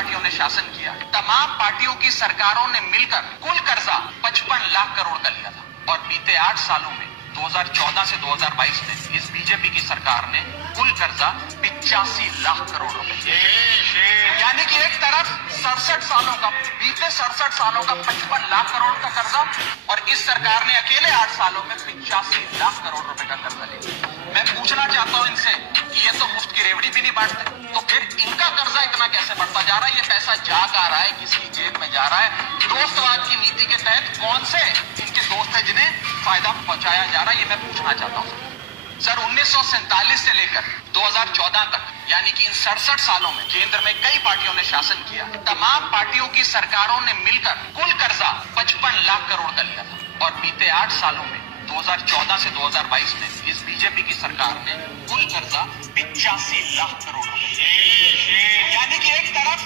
पार्टियों ने शासन किया, तमाम पार्टियों की सरकारों ने मिलकर कुल कर्जा 55 लाख करोड़ का लिया था। और बीते 8 सालों में 2014 से 2022 में इस बीजेपी की सरकार ने कुल कर्जा 85 लाख करोड़ रुपए, यानी कि एक तरफ 67 सालों का, बीते 67 सालों का 55 लाख करोड़ का कर्जा, और इस सरकार ने अकेले 8 सालों में 85 लाख करोड़ रुपए का कर्जा लिया। मैं पूछना चाहता हूं इनसे कि ये तो मुफ्त की रेवड़ी भी नहीं बांटते, तो फिर इनका कर्जा इतना कैसे बढ़ता जा रहा है? ये पैसा जा कहां रहा है, किसकी जेब में जा रहा है? दोस्तवाद की नीति के तहत कौन से इनके दोस्त हैं जिन्हें फायदा पहुंचाया जा रहा है? ये मैं पूछना चाहता हूं सर। 1947 से लेकर 2014 तक, यानी कि इन 67 सालों में केंद्र में कई पार्टियों ने शासन किया, तमाम पार्टियों की सरकारों ने मिलकर कुल कर्जा 55 लाख करोड़ का लिया था। और बीते 8 सालों में 2014 से 2022 में इस बीजेपी की सरकार ने कुल कर्जा 85 लाख करोड़ रुपए, यानी कि एक तरफ